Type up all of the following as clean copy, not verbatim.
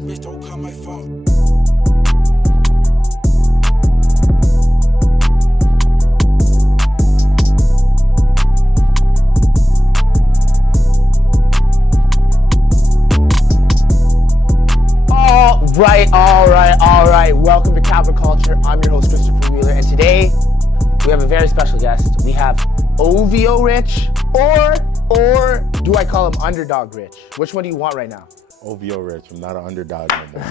that bitch, don't call my phone. All right. Welcome to Capital Culture. I'm your host, Christopher Wheeler, and today we have a very special guest. We have OVO Rich, or do I call him Underdog Rich? Which one do you want right now? OVO Rich. I'm not an underdog no more.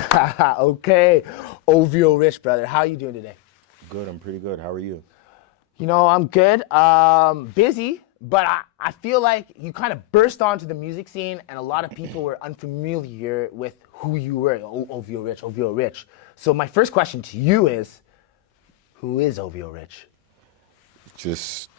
Okay, OVO Rich, brother. How are you doing today? Good. I'm pretty good. How are you? You know, I'm good. Busy, but I feel like you kind of burst onto the music scene, and a lot of people were unfamiliar with who you were. OVO Rich, OVO Rich. So my first question to you is, who is OVO Rich? Just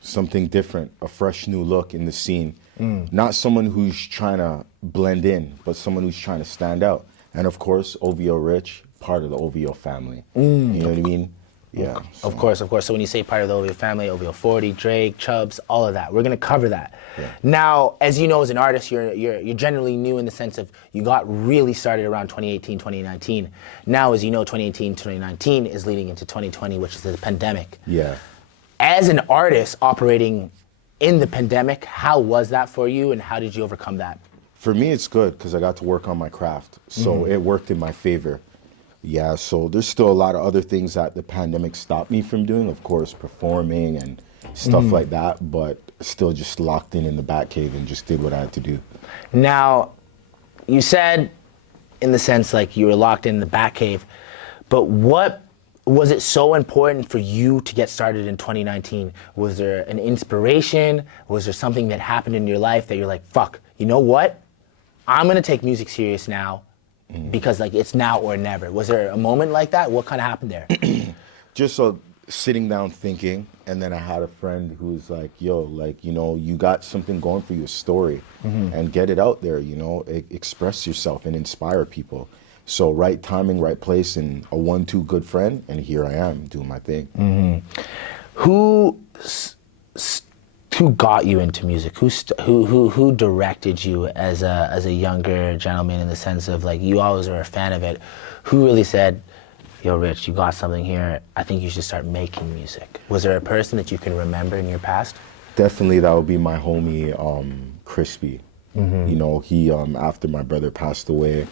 something different, a fresh new look in the scene. Not someone who's trying to blend in, but someone who's trying to stand out. And of course, OVO Rich, part of the OVO family. You know what I mean? Yeah. Of course. So when you say part of the OVO family, OVO 40, Drake, Chubbs, all of that, we're gonna cover that. Yeah. Now, as you know, as an artist, you're generally new in the sense of you got really started around 2018, 2019. Now, as you know, 2018, 2019 is leading into 2020, which is the pandemic. Yeah. As an artist operating in the pandemic, how was that for you, and how did you overcome that? For me, it's good because I got to work on my craft. So it worked in my favor. Yeah, so there's still a lot of other things that the pandemic stopped me from doing, of course, performing and stuff like that, but still just locked in the Batcave and just did what I had to do. Now, you said in the sense like you were locked in the Batcave, but what was it so important for you to get started in 2019? Was there an inspiration? Was there something that happened in your life that you're like, fuck, you know what? I'm gonna take music serious now. Because like it's now or never. Was there a moment like that? What kind of happened there? Just sitting down thinking, and then I had a friend who was like, yo, like, you know, you got something going for you, a story, and get it out there, you know, express yourself and inspire people. So right timing, right place, and a 1-2 good friend, and here I am doing my thing. Who got you into music? Who directed you as a younger gentleman in the sense of like you always were a fan of it? Who really said, yo, Rich, you got something here, I think you should start making music? Was there a person that you can remember in your past? Definitely that would be my homie, Crispy. You know, he, after my brother passed away,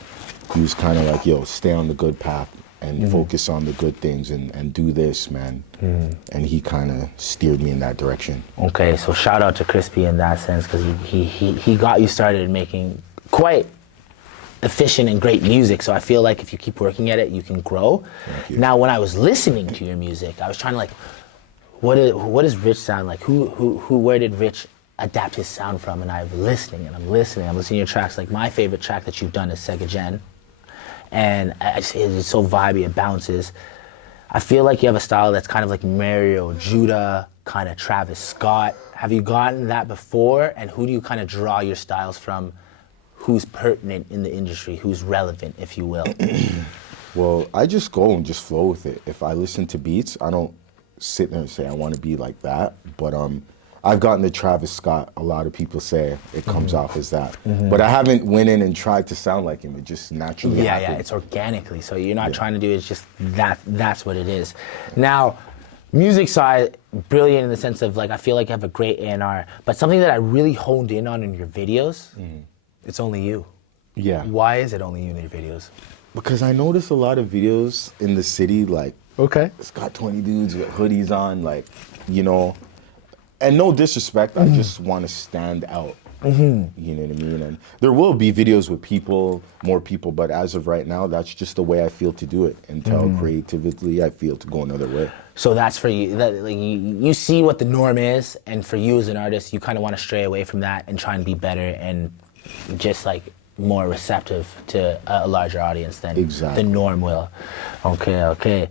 he was kind of like, yo, stay on the good path and focus on the good things and do this, man. And he kind of steered me in that direction. Okay, so shout out to Crispy in that sense, because he got you started making quite efficient and great music. So I feel like if you keep working at it, you can grow. Now, when I was listening to your music, I was trying to like, what does Rich sound like? Where did Rich adapt his sound from? And I'm listening to your tracks. Like my favorite track that you've done is Sega Gen. And it's so vibey, it bounces. I feel like you have a style that's kind of like Mario, Judah, kind of Travis Scott. Have you gotten that before? And who do you kind of draw your styles from? Who's pertinent in the industry? Who's relevant, if you will? Well, I just go and just flow with it. If I listen to beats, I don't sit there and say I want to be like that. But I've gotten to Travis Scott. A lot of people say it comes off as that. But I haven't went in and tried to sound like him. It just naturally happened. Yeah, it's organically. So you're not trying to do it, it's just that's what it is. Now, music side, brilliant in the sense of like, I feel like you have a great A&R, but something that I really honed in on in your videos, it's only you. Yeah. Why is it only you in your videos? Because I notice a lot of videos in the city, like, okay, it's got 20 dudes with hoodies on, like, you know, and no disrespect, I just want to stand out. You know what I mean? And there will be videos with people, more people, but as of right now, that's just the way I feel to do it. Until creatively, I feel to go another way. So that's for you. That, like, you see what the norm is, and for you as an artist, you kind of want to stray away from that and try and be better and just like more receptive to a larger audience than the norm will. Okay.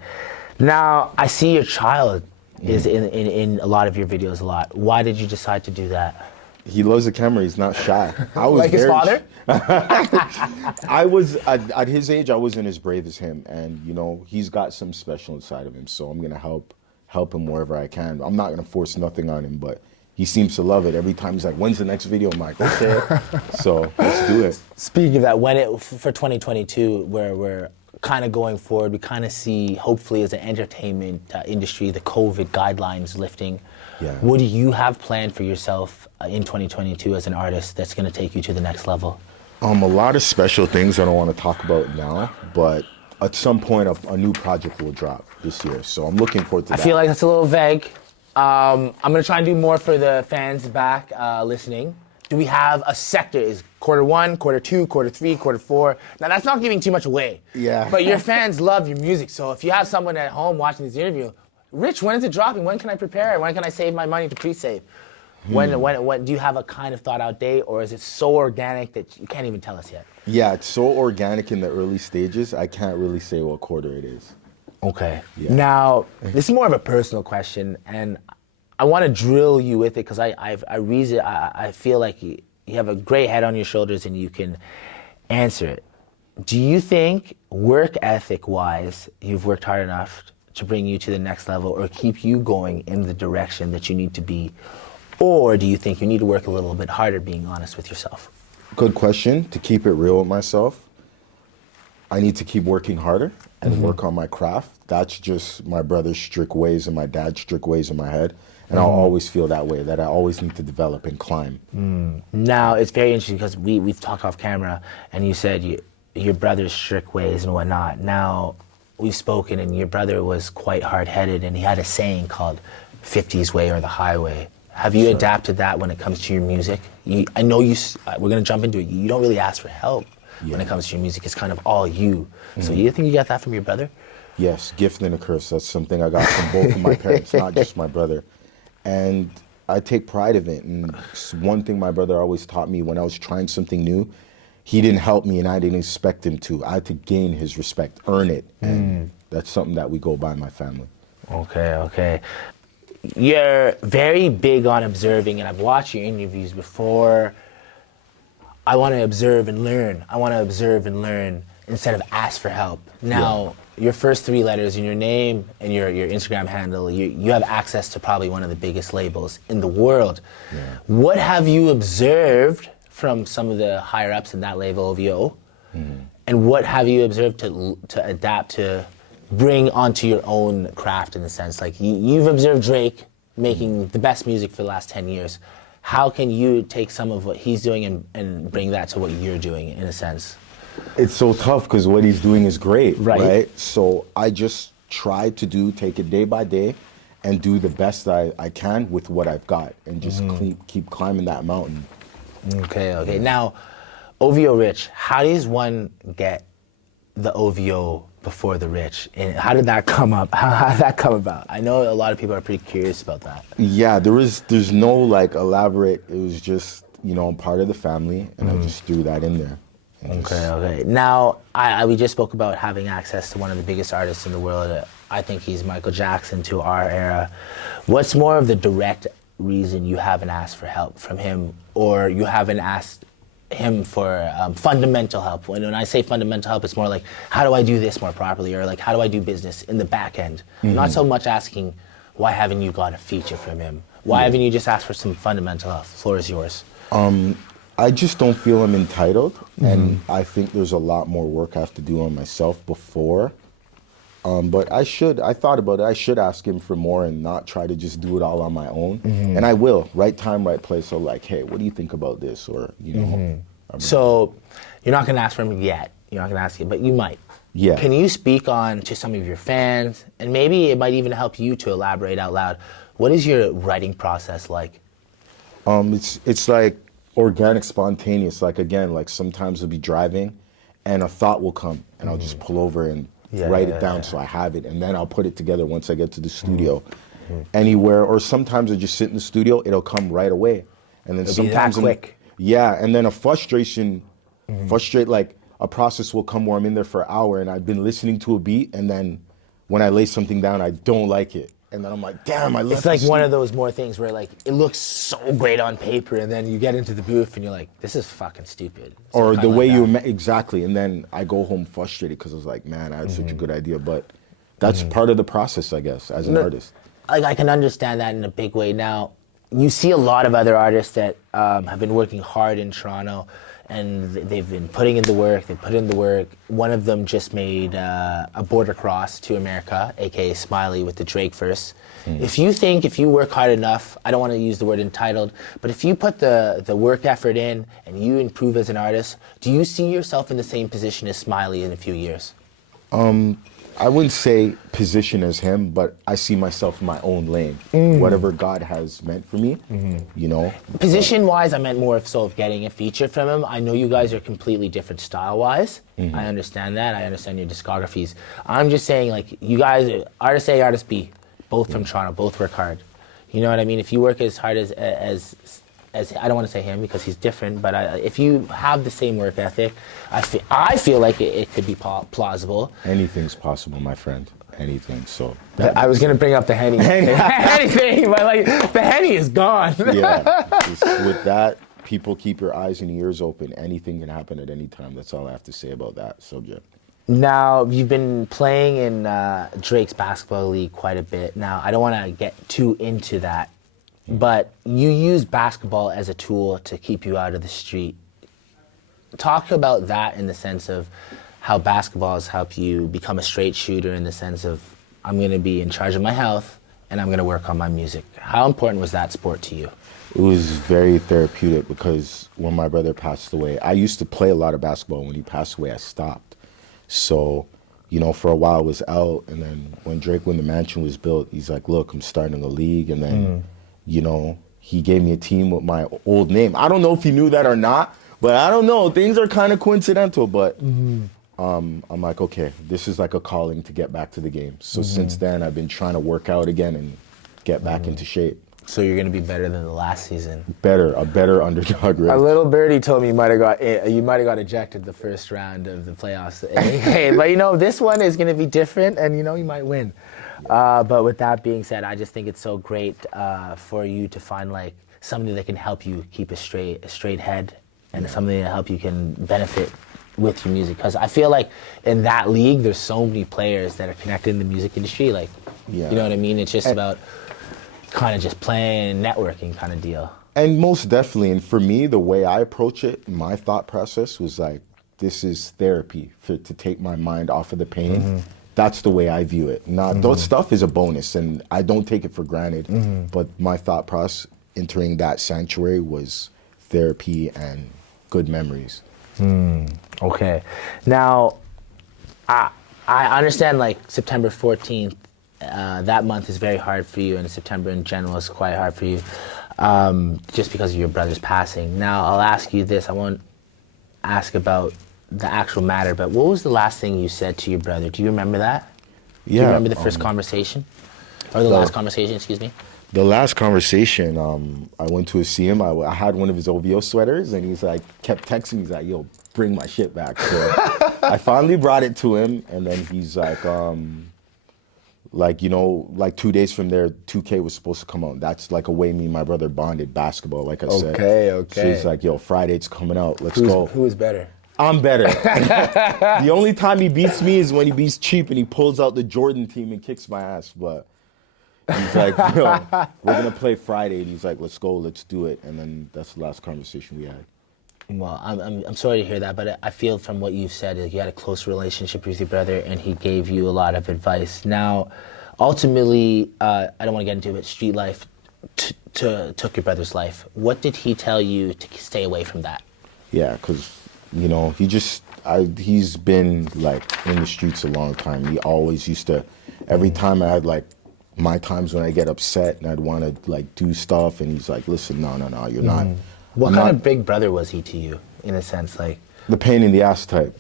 Now, I see your child is in a lot of your videos a lot. Why did you decide to do that? He loves the camera. He's not shy. I was like his father? I was, at his age, I wasn't as brave as him. And, you know, he's got some special inside of him. So I'm going to help him wherever I can. I'm not going to force nothing on him, but he seems to love it. Every time he's like, when's the next video? I'm like, okay. So let's do it. Speaking of that, for 2022, where we're kind of going forward, we kind of see, hopefully as an entertainment industry, the COVID guidelines lifting. Yeah. What do you have planned for yourself in 2022 as an artist that's going to take you to the next level? A lot of special things I don't want to talk about now, but at some point a new project will drop this year. So I'm looking forward to that. I feel like that's a little vague. I'm going to try and do more for the fans back listening. Do we have a sector? Is Q1, Q2, Q3, Q4? Now, that's not giving too much away. Yeah. But your fans love your music. So if you have someone at home watching this interview, Rich, when is it dropping? When can I prepare? When can I save my money to pre-save? When do you have a kind of thought out date, or is it so organic that you can't even tell us yet? Yeah, it's so organic in the early stages, I can't really say what quarter it is. Okay. Yeah. Now, this is more of a personal question, and I want to drill you with it because I feel like you have a great head on your shoulders and you can answer it. Do you think, work ethic-wise, you've worked hard enough to bring you to the next level or keep you going in the direction that you need to be? Or do you think you need to work a little bit harder, being honest with yourself? Good question. To keep it real with myself, I need to keep working harder and work on my craft. That's just my brother's strict ways and my dad's strict ways in my head. And I'll always feel that way, that I always need to develop and climb. Now, it's very interesting because we've talked off camera and you said your brother's strict ways and whatnot. Now, we've spoken and your brother was quite hard-headed and he had a saying called 50's way or the highway. Have you adapted that when it comes to your music? I know we're going to jump into it. You don't really ask for help when it comes to your music. It's kind of all you. So do you think you got that from your brother? Yes, gift and a curse. That's something I got from both of my parents, not just my brother. And I take pride of it. And one thing my brother always taught me when I was trying something new, he didn't help me and I didn't expect him to. I had to gain his respect, earn it. And that's something that we go by in my family. Okay. You're very big on observing, and I've watched your interviews before. I want to observe and learn. Instead of ask for help. Now, your first 3 letters in your name and your Instagram handle, you have access to probably one of the biggest labels in the world. Yeah. What have you observed from some of the higher ups in that label, OVO? And what have you observed to adapt to bring onto your own craft, in a sense? Like you've observed Drake making the best music for the last 10 years. How can you take some of what he's doing and bring that to what you're doing, in a sense? It's so tough because what he's doing is great, right? So I just try to take it day by day and do the best I can with what I've got and just keep climbing that mountain. Okay. Now, OVO Rich, how does one get the OVO before the Rich? And how did that come up? How did that come about? I know a lot of people are pretty curious about that. Yeah, there's no like elaborate, it was just, I'm part of the family and I just threw that in there. Okay. Now, we just spoke about having access to one of the biggest artists in the world. I think he's Michael Jackson to our era. What's more of the direct reason you haven't asked for help from him, or you haven't asked him for fundamental help? When I say fundamental help, it's more like, how do I do this more properly? Or like, how do I do business in the back end? Not so much asking, why haven't you got a feature from him? Why haven't you just asked for some fundamental help? The floor is yours. I just don't feel I'm entitled, and I think there's a lot more work I have to do on myself before. But I thought about it, I should ask him for more and not try to just do it all on my own. And I will, right time, right place. So like, hey, what do you think about this? Or, So you're not going to ask for him yet. You're not going to ask him, but you might. Yeah. Can you speak on to some of your fans, and maybe it might even help you to elaborate out loud, what is your writing process like? It's like organic, spontaneous. Like, again, like sometimes I'll be driving and a thought will come and I'll just pull over and write it down so I have it, and then I'll put it together once I get to the studio. Anywhere, or sometimes I just sit in the studio, it'll come right away. And then sometimes quick. And then a like a process will come where I'm in there for an hour and I've been listening to a beat, and then when I lay something down, I don't like it. And then I'm like, damn, I left. It's like one of those more things where like it looks so great on paper, and then you get into the booth and you're like, this is fucking stupid. Or the way exactly. And then I go home frustrated because I was like, man, I had such a good idea. But that's part of the process, I guess, as an artist. Like, I can understand that in a big way. Now, you see a lot of other artists that have been working hard in Toronto, and they've been putting in the work. They put in the work. One of them just made a border cross to America, aka Smiley, with the Drake verse. If you work hard enough, I don't want to use the word entitled, but if you put the work effort in and you improve as an artist, do you see yourself in the same position as Smiley in a few years? I wouldn't say position as him, but I see myself in my own lane. Whatever God has meant for me, you know. Position-wise, I meant more of getting a feature from him. I know you guys are completely different style-wise. I understand that. I understand your discographies. I'm just saying, like, you guys, are artist A, artist B, both from Toronto, both work hard. You know what I mean? If you work as hard as I don't want to say him because he's different, but if you have the same work ethic, I feel like it could be plausible. Anything's possible, my friend. Anything. So I was gonna bring up the Henny. Anything, but like the Henny is gone. Yeah. Just with that, people keep your eyes and ears open. Anything can happen at any time. That's all I have to say about that subject. Now, you've been playing in Drake's basketball league quite a bit. Now, I don't want to get too into that, but you use basketball as a tool to keep you out of the street. Talk about that in the sense of how basketball has helped you become a straight shooter in the sense of, I'm going to be in charge of my health and I'm going to work on my music. How important was that sport to you? It was very therapeutic because when my brother passed away, I used to play a lot of basketball. When he passed away, I stopped. So, you know, for a while I was out, and then when the mansion was built, he's like, look, I'm starting a league, and then, you know, he gave me a team with my old name. I don't know if he knew that or not, but I don't know. Things are kind of coincidental, but I'm like, okay, this is like a calling to get back to the game. So since then, I've been trying to work out again and get back into shape. So you're going to be better than the last season? A better underdog race. A little birdie told me you might have got ejected the first round of the playoffs. Hey, but you know, this one is going to be different, and you know, you might win. But with that being said, I just think it's so great for you to find like somebody that can help you keep a straight head, and something that help you can benefit with your music. Because I feel like in that league, there's so many players that are connected in the music industry. Like, you know what I mean? It's just about kind of just playing, networking kind of deal. And most definitely, and for me, the way I approach it, my thought process was like, this is therapy to take my mind off of the pain. That's the way I view it. Now, those stuff is a bonus, and I don't take it for granted, but my thought process entering that sanctuary was therapy and good memories. Okay. Now, I understand like September 14th, that month is very hard for you, and September in general is quite hard for you, just because of your brother's passing. Now, I'll ask you this. I won't ask about the actual matter, but what was the last thing you said to your brother? Do you remember that? Yeah. Do you remember the first conversation? Or the last conversation, excuse me? The last conversation, I went to see him. I had one of his OVO sweaters, and he's like, kept texting me. He's like, yo, bring my shit back. So I finally brought it to him, and then he's like, you know, like 2 days from there, 2K was supposed to come out. That's like a way me and my brother bonded basketball, like I said. Okay. So he's like, yo, Friday it's coming out. Let's go. Who is better? I'm better. The only time he beats me is when he beats Cheap and he pulls out the Jordan team and kicks my ass. But he's like, yo, we're going to play Friday. And he's like, let's go, let's do it. And then that's the last conversation we had. Well, I'm sorry to hear that, but I feel from what you've said, you had a close relationship with your brother, and he gave you a lot of advice. Now, ultimately, I don't want to get into it, street life took your brother's life. What did he tell you to stay away from that? Yeah, because, you know, he's been, like, in the streets a long time. He always used to, every time I had, like, my times when I get upset and I'd want to, like, do stuff, and he's like, listen, no, you're not. What kind of big brother was he to you, in a sense, like? The pain in the ass type.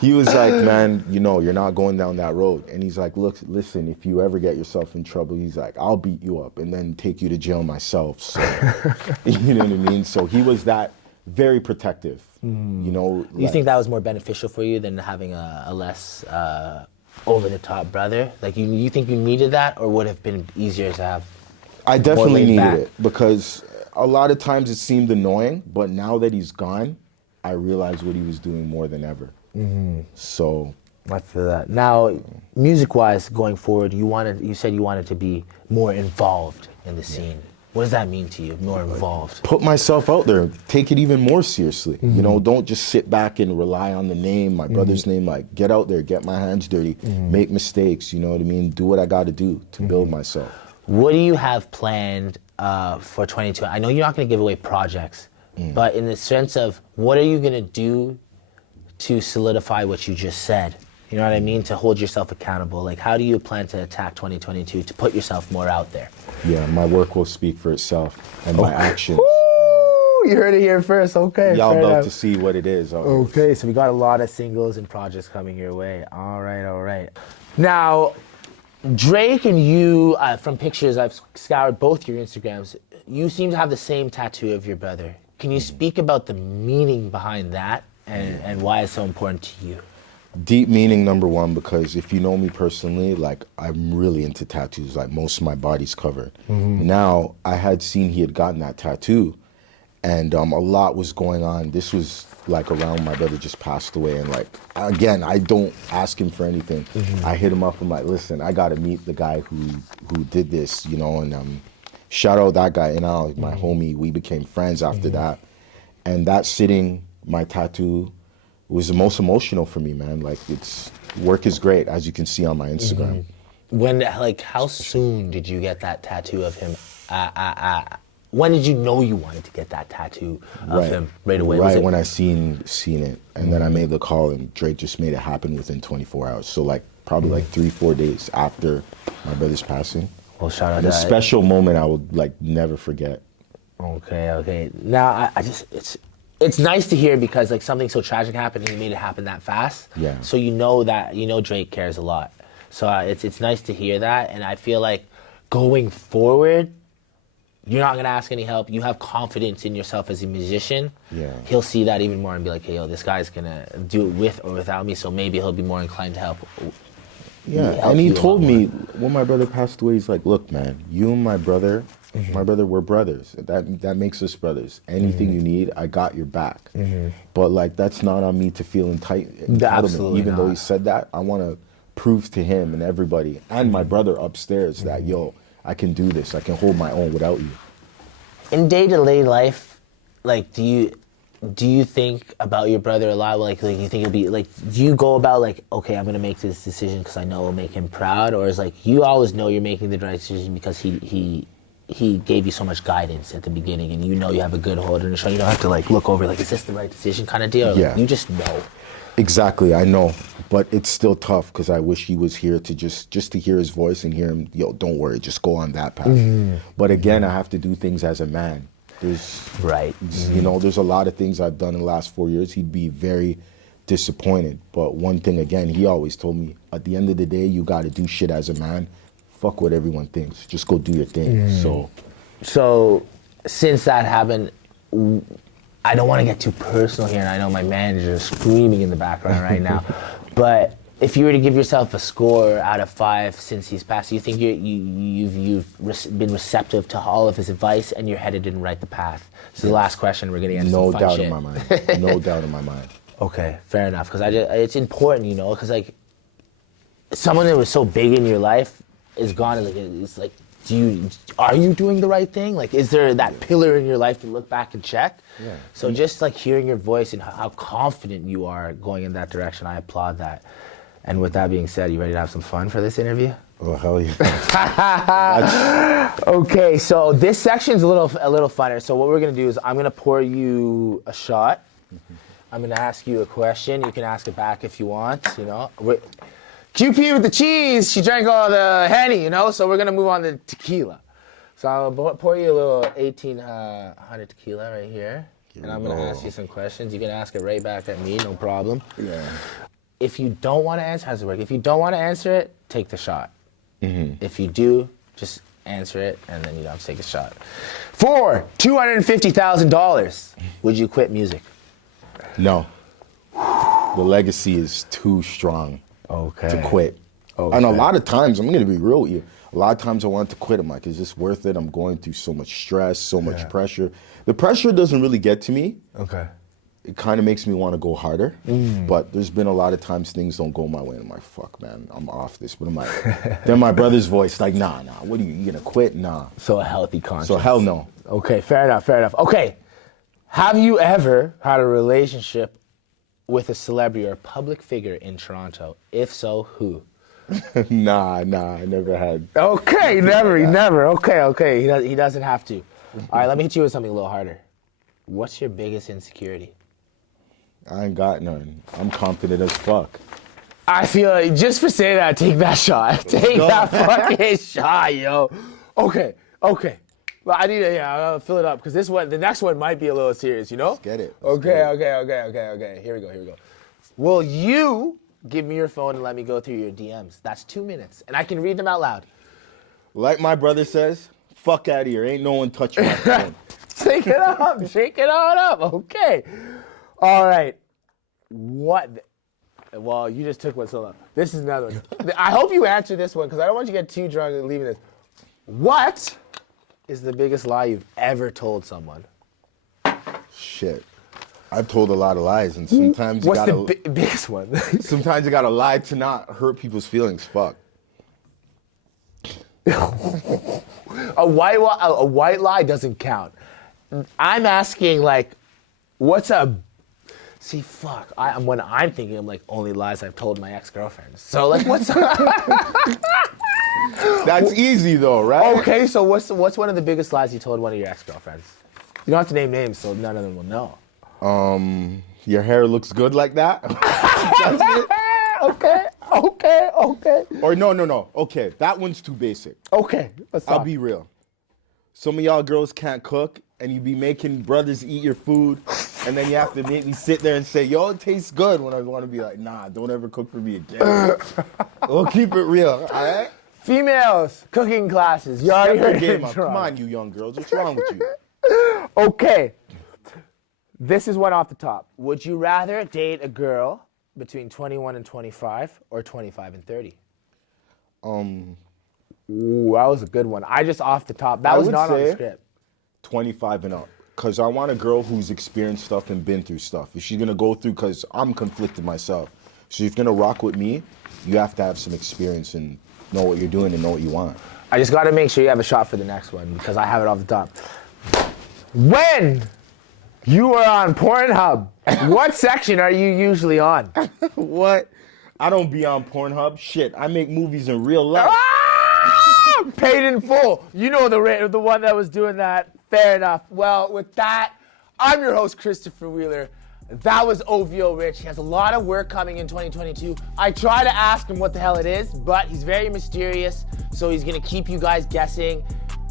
He was like, man, you know, you're not going down that road. And he's like, look, listen, if you ever get yourself in trouble, he's like, I'll beat you up and then take you to jail myself. So, you know what I mean? So he was that very protective, you know. You think that was more beneficial for you than having a less over-the-top brother? Like, you think you needed that, or would it have been easier to have? I definitely needed it, because a lot of times it seemed annoying, but now that he's gone, I realize what he was doing more than ever. So I feel that. Now, music-wise, going forward, you said you wanted to be more involved in the scene. What does that mean to you? More involved. Put myself out there. Take it even more seriously. You know, don't just sit back and rely on the name, my brother's name. Like, get out there, get my hands dirty, make mistakes. You know what I mean? Do what I got to do to build myself. What do you have planned for 22? I know you're not going to give away projects, but in the sense of what are you going to do to solidify what you just said? You know what I mean? To hold yourself accountable. Like, how do you plan to attack 2022 to put yourself more out there? Yeah, my work will speak for itself and my actions. Woo! You heard it here first. Okay. Y'all about to see what it is. Okay, so we got a lot of singles and projects coming your way. All right, all right. Now, Drake and you, from pictures, I've scoured both your Instagrams, you seem to have the same tattoo of your brother. Can you speak about the meaning behind that and why it's so important to you? Deep meaning, number one, because if you know me personally, like, I'm really into tattoos. Like, most of my body's covered. Now, I had seen he had gotten that tattoo, and a lot was going on. This was like around my brother just passed away, and like, again, I don't ask him for anything. I hit him up. I'm like, listen, I got to meet the guy who did this, you know, and shout out that guy, and my homie. We became friends after that, and that sitting, my tattoo, was the most emotional for me, man. Like, work is great, as you can see on my Instagram. When, like, how soon did you get that tattoo of him? When did you know you wanted to get that tattoo of him right away? Right when I seen it, and then I made the call, and Drake just made it happen within 24 hours. So like probably like 3-4 days after my brother's passing. Well, shout out and to a that. special moment I would like never forget. Okay. Now I just it's nice to hear because like something so tragic happened and he made it happen that fast. Yeah. So you know Drake cares a lot. So it's nice to hear that, and I feel like going forward, you're not gonna ask any help. You have confidence in yourself as a musician. Yeah. He'll see that even more and be like, hey, yo, this guy's gonna do it with or without me, so maybe he'll be more inclined to help. Yeah, and he told me when my brother passed away, he's like, look, man, you and my brother, we're brothers. That makes us brothers. Anything you need, I got your back. But like, that's not on me to feel entitlement. Absolutely Even though not. he said that, I want to prove to him and everybody and my brother upstairs that, yo, I can do this. I can hold my own without you. In day-to-day life, like, do you think about your brother a lot? Like you think it'll be like, do you go about like, okay, I'm gonna make this decision because I know it'll make him proud, or is like you always know you're making the right decision because he gave you so much guidance at the beginning, and you know you have a good hold on the show. You don't have to like look over like, is this the right decision kind of deal? Or, Yeah. like, you just know. Exactly, I know, but it's still tough because I wish he was here to just to hear his voice and hear him. Yo, don't worry, just go on that path. But again, I have to do things as a man. There's you know, there's a lot of things I've done in the last 4 years. He'd be very disappointed. But one thing again, he always told me, at the end of the day, you got to do shit as a man. Fuck what everyone thinks. Just go do your thing. So since that happened, I don't want to get too personal here, and I know my manager is screaming in the background right now, but if you were to give yourself a score out of 5 since he's passed, you think you've been receptive to all of his advice and you're headed in the path? This is the last question. We're going to get into No some fun doubt shit. in my mind. No doubt in my mind. Okay, fair enough. Because it's important, you know, because like someone that was so big in your life is gone. And like, it's like, are you doing the right thing? Like, is there that pillar in your life to look back and check? Yeah. So just like hearing your voice and how confident you are going in that direction, I applaud that. And with that being said, you ready to have some fun for this interview? Oh, hell yeah. Okay, so this section's a little funner. So what we're gonna do is I'm gonna pour you a shot. I'm gonna ask you a question. You can ask it back if you want. You know, QP with the cheese. She drank all the Henny. You know, so we're gonna move on to tequila. So I'll pour you a little 1800 tequila right here, and I'm gonna ask you some questions. You can ask it right back at me, no problem. Yeah. If you don't want to answer, how does it work? If you don't want to answer it, take the shot. If you do, just answer it, and then you don't have to take a shot. For $250,000, would you quit music? No. The legacy is too strong to quit. Okay. And a lot of times, I'm going to be real with you, a lot of times I want to quit. I'm like, is this worth it? I'm going through so much stress, so much pressure. The pressure doesn't really get to me. Okay. it kind of makes me want to go harder. But there's been a lot of times things don't go my way, and I'm like, fuck, man, I'm off this. But I'm like, then my brother's voice, like, nah, what are you gonna quit? Nah. So a healthy conscience. So hell no. Okay, fair enough. Okay, have you ever had a relationship with a celebrity or a public figure in Toronto? If so, who? Nah, I never had. Okay, never. Okay. He doesn't have to. All right, let me hit you with something a little harder. What's your biggest insecurity? I ain't got none. I'm confident as fuck. I feel like just for saying that, take that shot. Take that fucking shot, yo. Okay. Well, I need to, I'll fill it up because the next one might be a little serious, you know? Let's get it. Okay. Here we go. Will you give me your phone and let me go through your DMs? That's 2 minutes, and I can read them out loud. Like my brother says, fuck out of here. Ain't no one touching my phone. Shake it on up. Okay. All right. Well, you just took one so long. This is another one. I hope you answer this one because I don't want you to get too drunk and leaving this. What is the biggest lie you've ever told someone? Shit. I've told a lot of lies, and sometimes What's the biggest one? Sometimes you gotta lie to not hurt people's feelings. Fuck. A white lie doesn't count. I'm asking, like, what's a... See, fuck. When I'm thinking, I'm like, only lies I've told my ex-girlfriends. So, like, what's... That's easy, though, right? Okay, so what's one of the biggest lies you told one of your ex-girlfriends? You don't have to name names, so none of them will know. Your hair looks good like that? That's it? Okay. Or no. Okay, that one's too basic. Okay, let's talk. I'll be real. Some of y'all girls can't cook, and you be making brothers eat your food, and then you have to make me sit there and say, yo, it tastes good, when I want to be like, nah, don't ever cook for me again. We'll keep it real, all right? Females, cooking classes. You already heard it. Come on, you young girls. What's wrong with you? Okay. This is one off the top. Would you rather date a girl between 21 and 25 or 25 and 30? Ooh, that was a good one. I just off the top. That was not on the script. 25 and up. Because I want a girl who's experienced stuff and been through stuff. If she's going to go through, because I'm conflicted myself. So if you're going to rock with me, you have to have some experience and know what you're doing and know what you want. I just got to make sure you have a shot for the next one because I have it off the top. When you are on Pornhub, what section are you usually on? What? I don't be on Pornhub. Shit, I make movies in real life. Paid in full. You know the one that was doing that. Fair enough. Well, with that, I'm your host, Christopher Wheeler. That was OVO Rich. He has a lot of work coming in 2022. I try to ask him what the hell it is, but he's very mysterious, so he's going to keep you guys guessing.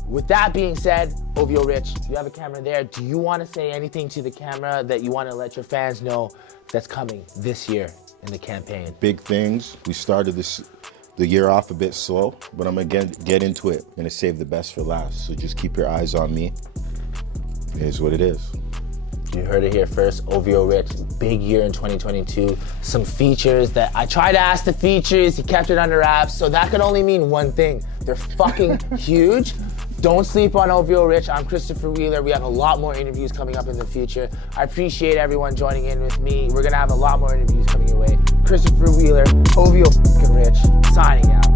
With that being said, OVO Rich, you have a camera there. Do you want to say anything to the camera that you want to let your fans know that's coming this year in the campaign? Big things. We started the year off a bit slow, but I'm going to get into it. I'm going to save the best for last. So just keep your eyes on me. It is what it is. You heard it here first. OVO Rich, big year in 2022. Some features that I tried to ask the features. He kept it under wraps. So that could only mean one thing. They're fucking huge. Don't sleep on OVO Rich. I'm Christopher Wheeler. We have a lot more interviews coming up in the future. I appreciate everyone joining in with me. We're going to have a lot more interviews coming your way. Christopher Wheeler, OVO Rich, signing out.